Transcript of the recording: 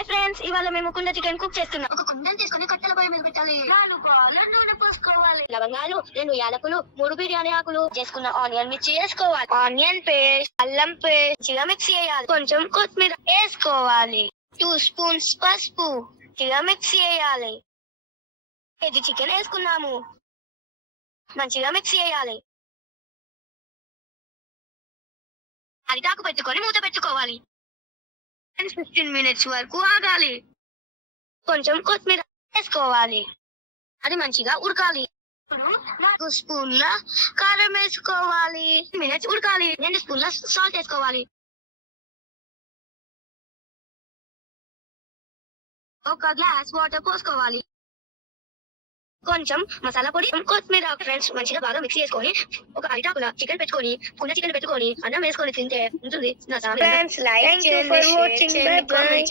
Hi friends, ఇవాళ మేము కుండ చికెన్ కుక్ చేస్తున్నాం. ఒక కుండను తీసుకొని కట్టెల పొయ్యి మీద పెట్టాలి. 4 పాల నూనె పోసుకోవాలి. లవంగాలు, 2 యాలకులు, 3 బిర్యానీ ఆకులు, చేసుకున్న ఆనియన్ మిర్చి వేసుకోవాలి. ఆనియన్ పేస్ట్, అల్లం పేస్ట్ మంచిగా మిక్స్ చేయాలి. కొంచెం కొత్తిమీర వేసుకోవాలి. 2 స్పూన్స్ పసుపు మంచిగా మిక్స్ చేయాలి. కేజీ చికెన్ వేసుకున్నాము. మంచిగా మిక్స్ చేయాలి. అరిటాకు పెట్టుకొని మూత పెట్టుకోవాలి. 15 minutes వరకు ఆగాలి. కొంచెం కొత్తిమీర వేసుకోవాలి. అది మంచిగా ఉడకాలి. 4 స్పూన్ల కారం వేసుకోవాలి. మినిట్స్ ఉడకాలి. 2 స్పూన్ల సాల్ట్ వేసుకోవాలి. 1 గ్లాస్ వాటర్ పోసుకోవాలి. కొంచెం మసాలా పొడి, కొత్తిమీర. ఫ్రెండ్స్ మంచిగా బాగా మిక్స్ చేసుకొని ఒక అరిటాకుల చికెన్ పెట్టుకొని కుండ చికెన్ పెట్టుకొని అన్నం వేసుకొని తింటే ఉంటుంది. Friends, like, share, comment,